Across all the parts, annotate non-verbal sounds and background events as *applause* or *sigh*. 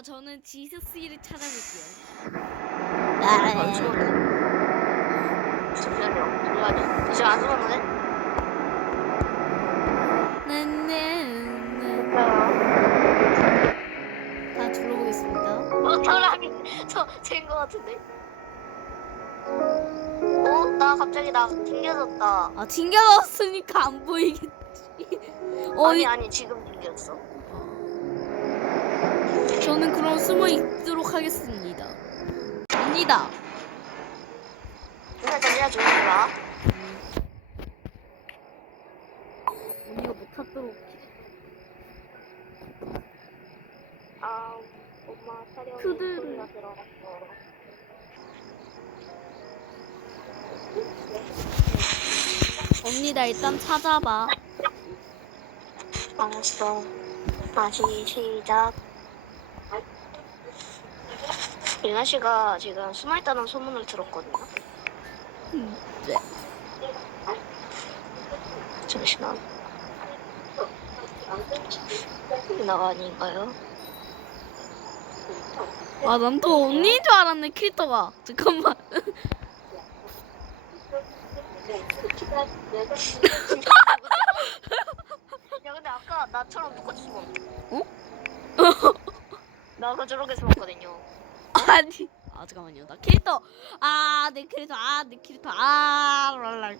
자, 저는 지스스를 찾아볼게요. 안 죽었네. 잠시만요. 잠시만요. 지금 안 죽었네? 네. 다 둘러보겠습니다. 어, 사람이 저쟨거 같은데? 어? 나 갑자기 나 튕겨졌다. 아, 튕겨놨으니까 안 보이겠지. 어, 아니 이- 아니 지금 튕겼어. 저는 그럼 숨어 있도록 하겠습니다. 갑니다. 잠시만 조용히 봐. 언니가 못 찾도록. 아, 엄마 촬영 그들을. 소리가 들어갔어. 언니, 나 일단 찾아봐. 알았어. 다시 시작. 유나 씨가 지금 숨어 있다는 소문을 들었거든요. 음, 네. 잠시만. 유나가 아닌가요? 아, 난 또 언니인 줄 알았네, 캐릭터가. 잠깐만. *laughs* 야 근데 아까 나처럼 똑같이 숨었는데. 어? 나 아까 저렇게 숨었거든요. 아니. 아, 잠깐만요. 나 캐릭터. 아, 내 캐릭터. 아, 내 캐릭터. 아, 랄랄.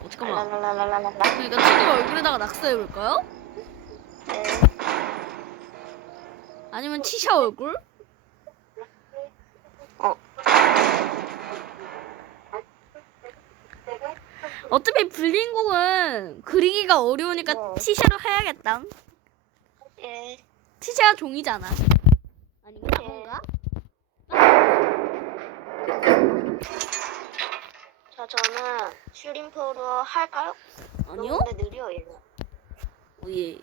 어, 잠깐만. 랄랄랄랄랄라. 그러니까 친구 얼굴에다가 낙서해볼까요? 네. 아니면 치샤 얼굴? 어. 어차피 블링곡은 그리기가 어려우니까 어. 티샤로 해야겠다. 예. 티샤가 종이잖아. 아닌가? 예. 뭔가? 자 저는 슈림프로 할까요? 아니요? 근데 느려 얘는. 어, 예.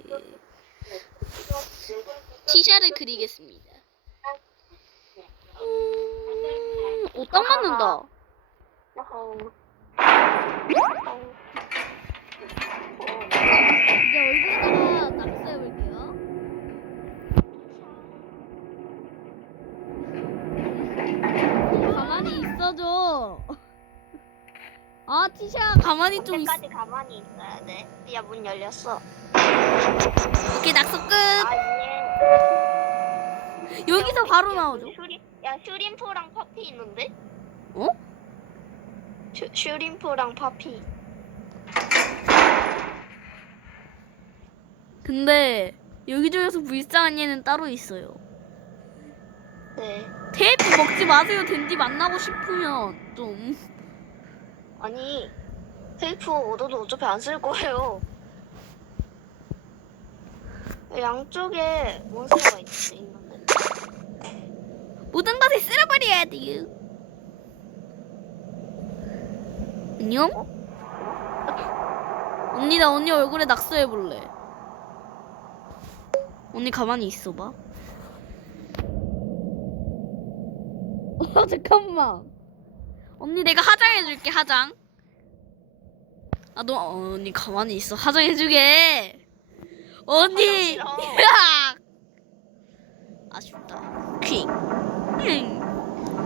티샤를 그리겠습니다. 음, 오, 딱 맞는다. 이제 얼굴에다가 낙서해볼게요. 있어줘. 아, 티샤 가만히 좀 있어. 때까지 가만히 있어야 돼. 야 문 열렸어. 오케이, 낙서 끝. 아 예. 여기서 바로 나오죠. 슈리, 야 슈림프랑 파피 있는데? 어? 슈, 슈림프랑 파피. 근데 여기저기서 불쌍한 얘는 따로 있어요. 네. 테이프 먹지 마세요. 댄디 만나고 싶으면 좀. 아니 테이프 얻어도 어차피 안 쓸 거예요. 양쪽에 있, 있는데. 모든 것을 쓸어버려야 돼요. 안녕? 언니 나 언니 얼굴에 낙서해 볼래. 언니 가만히 있어봐. 어 잠깐만. 언니 내가 하장해줄게 하장. 아너 어, 언니 가만히 있어 하장해주게. 언니. 싫어. 으악! *laughs* 아쉽다. 응.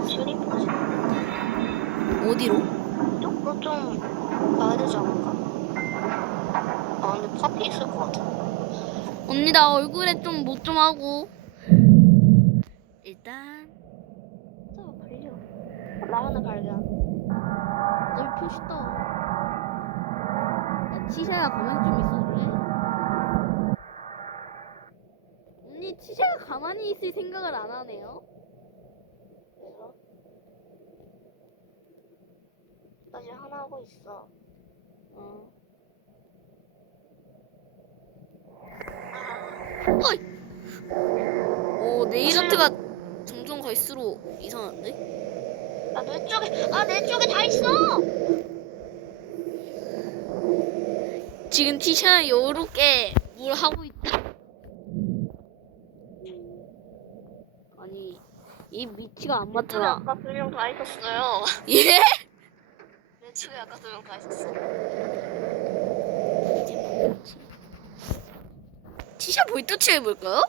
슈림프 좀 어디로? 조금 좀 가야 되지 않을까? 아 근데 파피 있을 것 같아. 언니 나 얼굴에 좀 못 좀 하고. 일단 자 발려. 나 하나 발견. 어차피 표시다. 야, 티샤야 가만히 좀 있어줄래? 언니 티샤가 가만히 있을 생각을 안 하네요. 그래서 나 지금 하나 하고 있어. 어. 어이. 오 네일 아트가 점점 갈수록 이상한데? 야내 쪽에 아 내 쪽에 다 있어. 지금 티샤는 요렇게 뭘 하고 있다. 아니 이 위치가 안 쪽에 맞잖아. 아까 두 명 다 있었어요. 예? 내 쪽에 아까 두 명 다 있었어. 티샤 볼터치 해볼까요?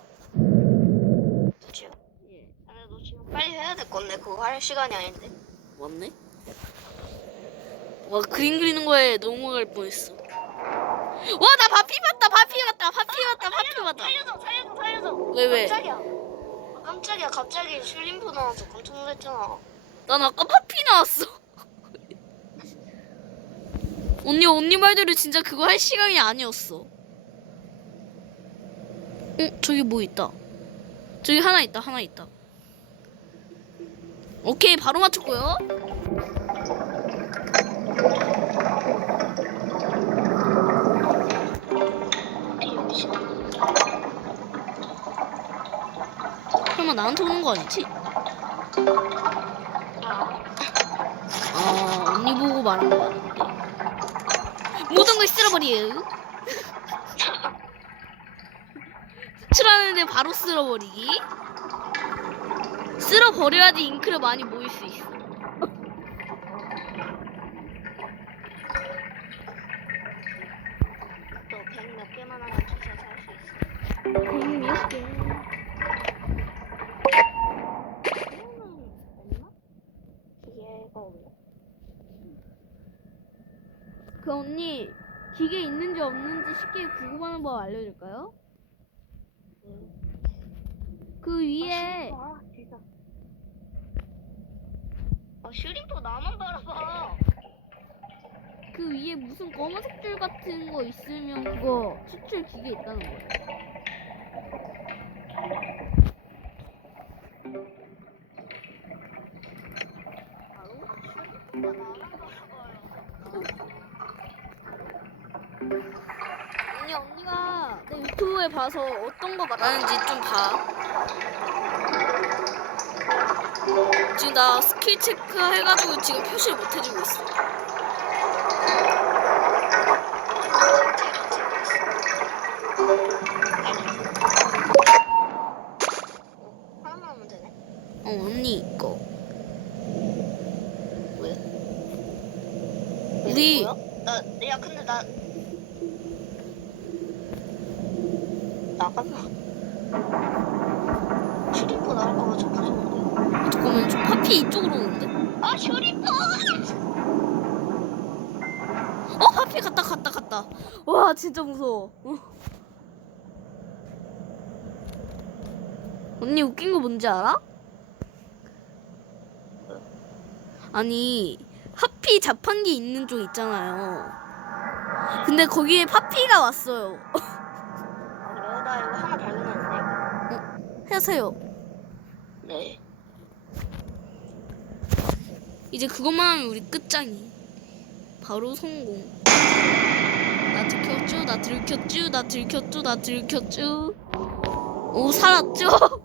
빨리 해야 될 건데 그거 할 시간이 아닌데. 맞네. 와 그림 그리는 거에 넘어갈 뻔했어. 와 나 바피 봤다 바피 봤다 바피 봤다 바피 봤다. 살려줘 살려줘 살려줘. 왜 왜? 깜짝이야. 아, 깜짝이야 갑자기 슐림프 나와서 깜짝 놀랐잖아. 난 아까 파피 나왔어. *laughs* 언니 언니 말대로 진짜 그거 할 시간이 아니었어. 어 저기 뭐 있다. 저기 하나 있다 하나 있다. 오케이 바로 맞췄고요. 설마 나한테 오는 거 아니지? 아 언니 보고 말한 거 아닌데. 모든 걸 쓸어버리요. 수출하는데 *laughs* 바로 쓸어버리기. 쓸어 버려야지 잉크를 많이 모일 수 있어. 너백몇 개만 하면 진짜 살수 있어. 몇 개? 그 언니 기계 있는지 없는지 쉽게 구분하는 법 알려줄까요? 그 위에 아 진짜. 아 슈림프 나만 바라봐. 그 위에 무슨 검은색 줄 같은 거 있으면 그거 추출 기계 있다는 거예요. 바로 슈림프가 나만 바라봐요. 언니 언니가 내 유튜브에 봐서 어떤 거 말하는지 좀 봐. 지금 나 스킬 체크 해가지고 지금 표시를 못 해주고 있어. 하나만 되네. 어 언니 이거. 왜? 우리- 뭐야? 나, 야 근데 나 나갔나? 슈림프 나올까봐 좀 무서운데. 잠깐만 저 파 피 이쪽으로 오는데? 아 슈림프! 어 파피 갔다 갔다 갔다. 와 진짜 무서워. 어. 언니 웃긴 거 뭔지 알아? 아니 하피 자판기 있는 쪽 있잖아요. 근데 거기에 파피가 왔어요. 아 그래요? 나 이거 하나 발견했는데. 하세요. 네. 이제 그것만 하면 우리 끝장이. 바로 성공. 나 들켰죠? 나 들켰죠? 나 들켰죠? 나 들켰죠? 오 살았죠? *laughs*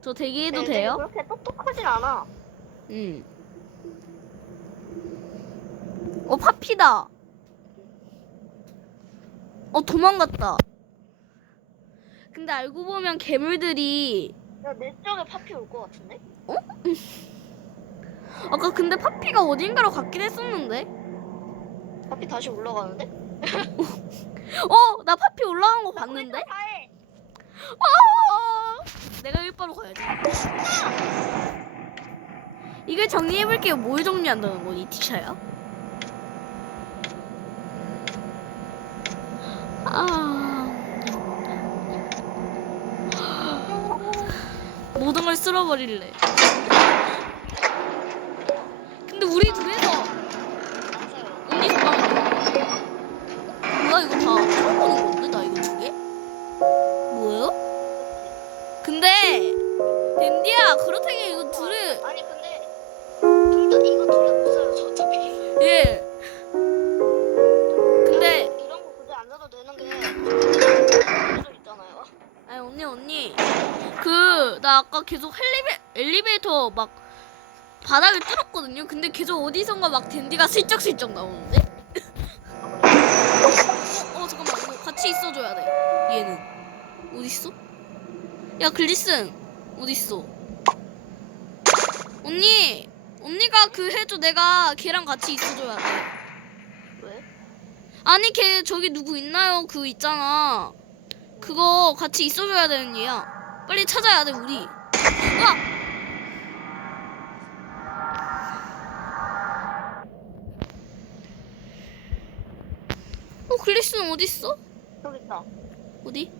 저 대기해도 근데 돼요? 그렇게 똑똑하진 않아. 응. 어 파피다. 어 도망갔다. 근데 알고 보면 괴물들이 야, 내 쪽에 파피 올 것 같은데? *laughs* 아까 근데 파피가 어딘가로 갔긴 했었는데. 파피 다시 올라가는데? *laughs* 어, 나 파피 올라간 거 봤는데? 다해. 아, 내가 일바로 가야지. 이걸 정리해볼게요. 뭘 정리한다는 거니, 티샤야? 아. 모든 걸 쓸어버릴래. 막 바닥을 뚫었거든요 근데 계속 어디선가 막 댄디가 슬쩍슬쩍 나오는데 *laughs* 어 잠깐만 이거 같이 있어줘야 돼 얘는 어딨어? 야 글리슨 어딨어? 언니 언니가 그 해줘 내가 걔랑 같이 있어줘야 돼 왜? 아니 걔 저기 누구 있나요? 그 있잖아. 그거 같이 있어줘야 되는 얘야. 빨리 찾아야 돼 우리. 아! 어 글리스는 어디 있어? 여기 있다. 어디?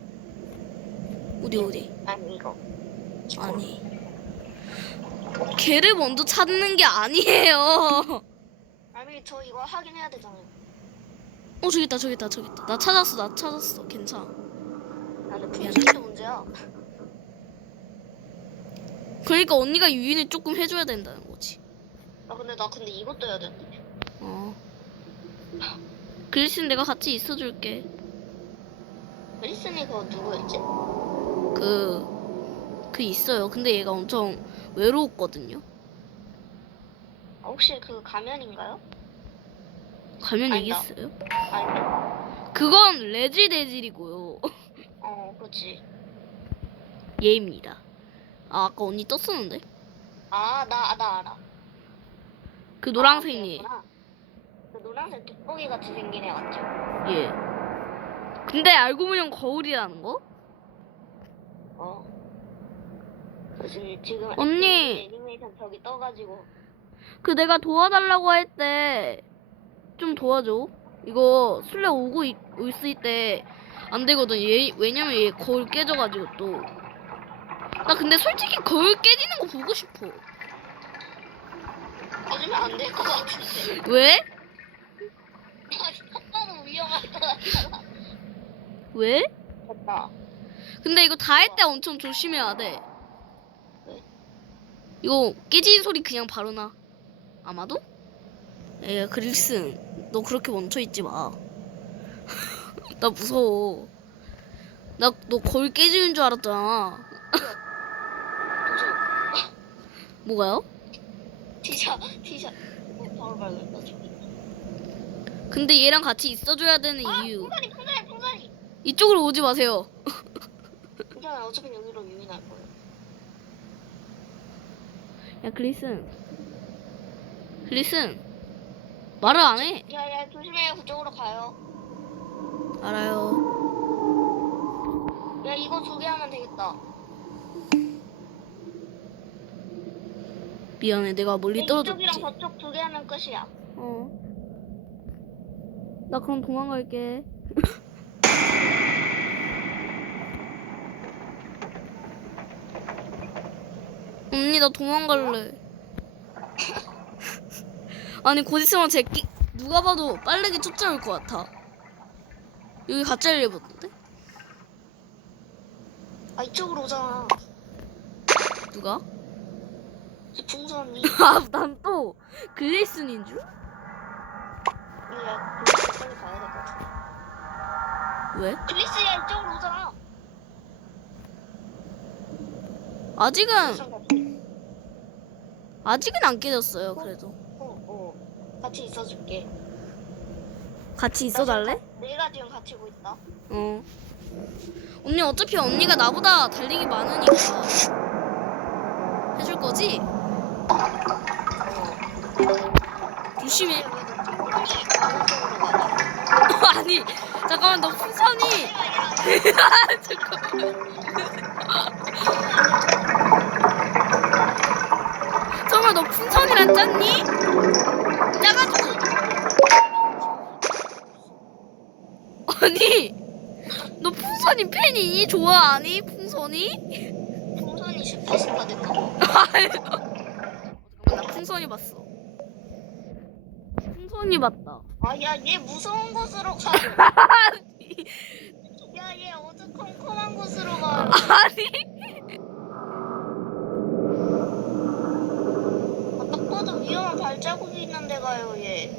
어디 어디? 아니 이거. 아니. 걔를 먼저 찾는 게 아니에요. 아니 저 이거 확인해야 되잖아요. 어 저기 있다 저기 있다 저기 있다. 나 찾았어 나 찾았어 괜찮아. 나는 분실도 문제야. 그러니까 언니가 유인을 조금 해줘야 된다는 거지. 나 근데 나 근데 이것도 해야 되는데. 어. 글리스는 내가 같이 있어줄게. 멜리슨이 그거 누구였지? 그, 그 있어요. 근데 얘가 엄청 외로웠거든요. 아, 혹시 그 가면인가요? 가면 아니다. 이겠어요? 아니. 그건 레지데질이고요. *laughs* 어, 그렇지. 얘입니다. 아, 아까 언니 떴었는데? 아, 나, 나 알아. 그 노란색이. 아, 그 노란색 돋보기 같이 생긴 애 맞죠? 예. 근데 알고 보면 거울이라는 거? 어. 그 지금 지금 언니! 애니메이션 저기 떠가지고 그 내가 도와달라고 할 때 좀 도와줘. 이거 술래 오고 있, 있을 때 안 되거든. 얘, 왜냐면 얘 거울 깨져가지고 또. 나 근데 솔직히 거울 깨지는 거 보고 싶어. 꺼주면 안 될 것 같은데. 왜? 오빠는 위험할 것 같잖아. *laughs* 왜? 됐다. 근데 이거 다 할 때 엄청 조심해야 돼. 왜? 이거 깨지는 소리 그냥 바로 나. 아마도? 에 그릴슨, 너 그렇게 멈춰 있지 마. *laughs* 나 무서워. 나 너 거울 깨지는 줄 알았잖아. *laughs* 뭐가요? 티샷. 어, 바로 저기. 근데 얘랑 같이 있어줘야 되는 아, 이유. 풍선이 풍선이 풍선이. 이쪽으로 오지 마세요. *laughs* 괜찮아 어차피 여기로 유인할 거야. 야 그리슨. 그리슨. 말을 안 해. 야 야 조심해요 그쪽으로 가요. 알아요. 야 이거 두 개 하면 되겠다. 미안해. 내가 멀리 떨어졌지. 이쪽이랑 저쪽 두 개 하면 끝이야. 어. 나 그럼 도망갈게. *laughs* 언니 나 도망갈래. *laughs* 아니 곧 있으면 제끼 누가 봐도 빠르게 쫓아올 것 같아. 여기 가짜를 입었는데? 아 이쪽으로 오잖아. 누가? 이 풍선이. *laughs* 아, 난 또 글레이슨인 줄? 야 글리스 빨리 가야 될 것 같아. 왜? 글리스야 이쪽으로 오잖아. 아직은 같이. 아직은 안 깨졌어요. 그래도 어 어. 같이 있어줄게. 같이 있어달래? 내가 지금 갇히고 있다. 어. 언니 어차피 언니가 나보다 달리기 많으니까 해줄 거지? 조심해. *laughs* 아니 잠깐만 너 풍선이 잠깐만. *laughs* 정말 너 풍선이랑 짰니? 짜가지고 아니 너 풍선이 팬이니? 좋아하니? 풍선이? 풍선이 슈퍼스타 됐나 봐. 아유. 잠깐만 나 풍선이 봤어 풍선이 봤다. 아야 얘 무서운 곳으로 가. *laughs* 야얘 어두컴컴한 곳으로 가. 아니. 아, 딱 봐도 위험한 발자국이 있는 데 가요 얘.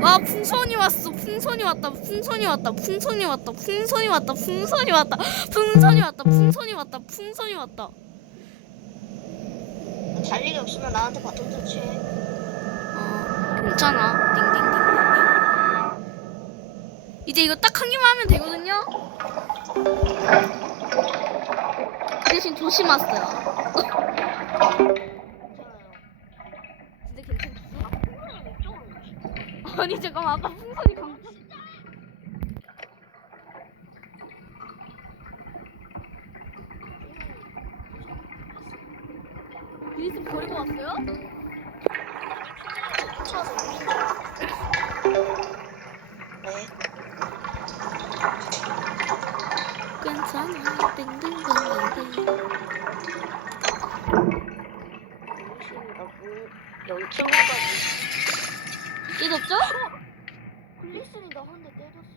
와 풍선이 왔어. 풍선이 왔다. 풍선이 왔다. 풍선이 왔다. 풍선이 왔다. 풍선이 왔다. 풍선이 왔다. 풍선이 왔다. 풍선이 왔다 달리기 없으면 나한테 바톤 터치해. 어 괜찮아 띵띵띵띵 이제 이거 딱 한 개만 하면 되거든요 대신 조심하세요 괜찮아요. 근데 괜찮겠어? 아. 아니 잠깐만 아까 풍선이 강 나왔어요? 괜찮아. 땡땡땡땡. 여기 최고까지. 깨졌죠? 글리슨이 나 한대 떼줬어.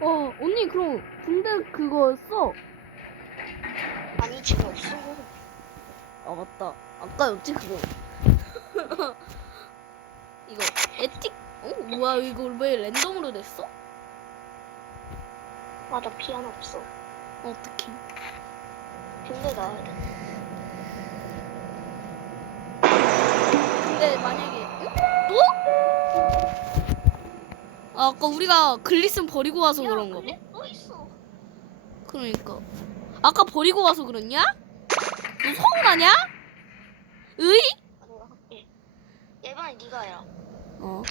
어, 언니 그럼 군대 그거 써? 아니 지금 없어. 아 맞다 아까였지 그거 *laughs* 이거 에틱 어 뭐야 이거 왜 랜덤으로 냈어? 맞아 피아노 없어. 어떡해 근데 돼. 근데 만약에 응? 또? 아, 아까 우리가 글리슨 버리고 와서 그런가 봐 근데 또 있어. 그러니까 아까 버리고 와서 그랬냐? 너 서운하냐? 으이? 아. 예반이 네가 해라. 어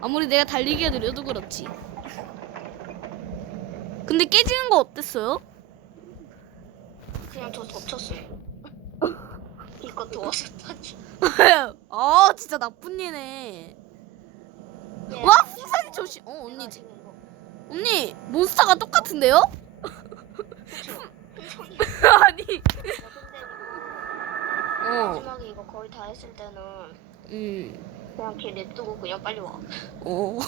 아무리 내가 달리기 해드려도 그렇지 근데 깨지는 거 어땠어요? 그냥 저 덮쳤어요. *laughs* 이거 도와줬다니. *laughs* 아 진짜 나쁜 얘네 예. 와 풍선이 조심 어 언니지 언니 몬스터가 똑같은데요? *laughs* 아니 어 마지막에 이거 거의 다 했을 때는 음. 그냥 걔 냅두고 그냥 빨리 와. 어.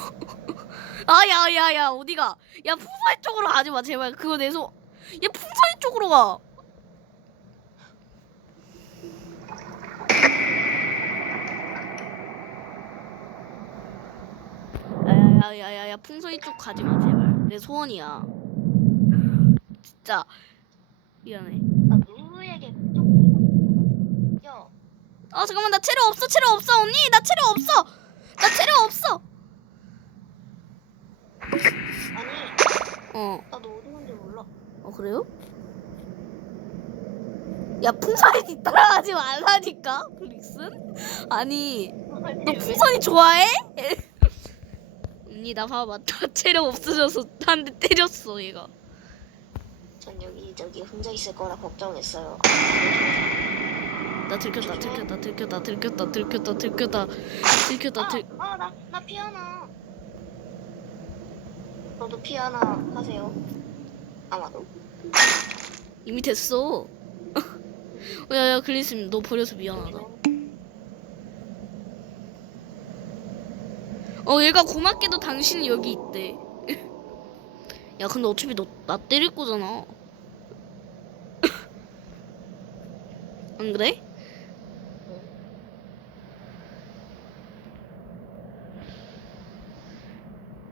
아, 야, 야, 야, 어디가? 야, 풍선이 쪽으로 가지 마, 제발. 그거 내 손. 야, 풍선이 쪽으로 가. 야, 야, 야, 야, 야, 풍선이 쪽 가지 마, 제발. 내 소원이야. 진짜. 미안해. 나 누구에게 좀 야, 아, 잠깐만, 나 체력 없어, 체력 없어, 언니! 나 체력 없어! 나 체력 없어! 아니, 어. 나너 어디 간지 몰라. 어 그래요? 야 풍선이 뒤따라가지 말라니까 블릭슨 아니 너 풍선이 좋아해? 언니 나 봐봐 나 체력 없어져서 한 대 때렸어 얘가 전 여기 저기 혼자 있을 거라 걱정했어요. 나 들켰다 들켰다 들켰다 들켰다 들켰다 들켰다 들켰다 들 아, 아, 나, 나 피아노. 너도 피아노 하세요. 아마도. 이미 됐어 *laughs* 어, 야야 글리슨 너 버려서 미안하다 어 얘가 고맙게도 당신이 여기 있대 *laughs* 야 근데 어차피 너 나 때릴 거잖아 *laughs* 안 그래?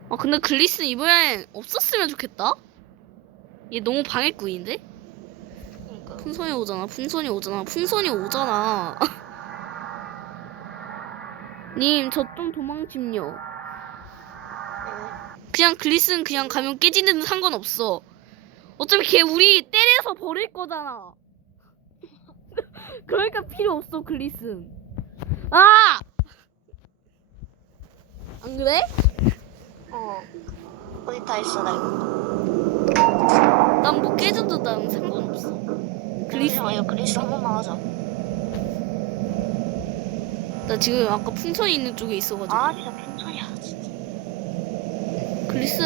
아 근데 글리슨 이번엔 없었으면 좋겠다 얘 너무 방해꾼인데? 그러니까. 풍선이 오잖아 풍선이 오잖아 풍선이 오잖아 *laughs* 님 저 좀 도망침요 네. 그냥 글리슨 그냥 가면 깨지는 상관없어. 어차피 걔 우리 때려서 버릴 거잖아. *laughs* 그러니까 필요 없어 글리슨. 아! 안 그래? 어. 어디 다 있어, 나 이거. 난뭐 깨져도 난 상관없어. 글리스 그리스, 이거 그리스 한 번만 하자. 나 지금 아까 풍선이 있는 쪽에 있어가지고. 아, 진짜 진짜. 글리슨.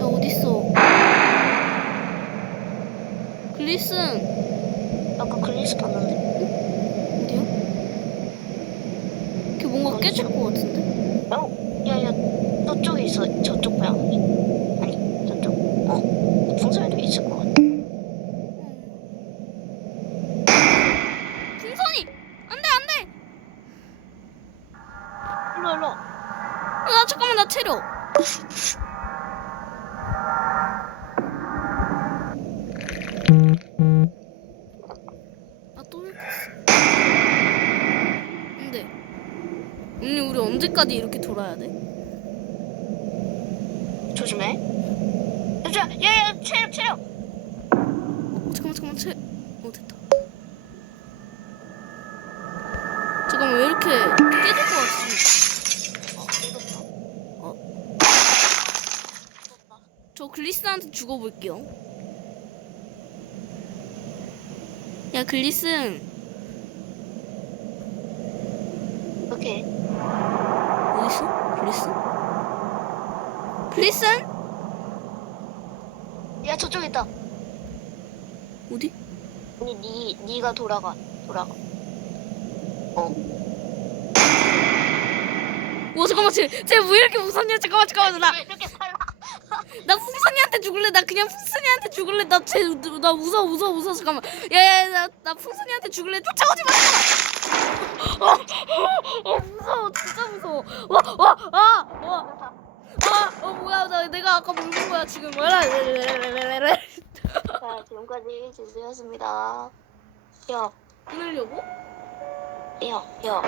야 어딨어? 글리슨 아까 그리스 봤는데. 어디야? 걔 뭔가 깨질 것 같은데? 언니 우리 언제까지 이렇게 돌아야 돼? 조심해. 야, 야, 야, 체력, 체력. 어, 잠깐만 잠깐만 체. 어 됐다. 잠깐만 왜 이렇게 깨질 것 같지? 어. 저 글리슨한테 죽어볼게요. 야 글리슨 오케이. 어딨어? 글리슨? 글리슨? 야, 저 어디? 아 니니 니가 돌아가 돌아가. 어. 와 잠깐만 쟤쟤왜 이렇게 무섭냐 잠깐만 잠깐만 나 이렇게 살라. *laughs* 나 풍선이한테 죽을래. 나 그냥 풍선이한테 죽을래. 나쟤나 무서워 무서워 무서워 잠깐만. 야야 나나 풍선이한테 죽을래. 쫓아오지 마. *laughs* 어, 어, 어, 무서워 진짜 무서워. 와와아와 아, 어 뭐야 나 내가 아까 물은 거야 지금 뭐야? 자 지금까지 지수였습니다. 야, 끊으려고? 야, 야.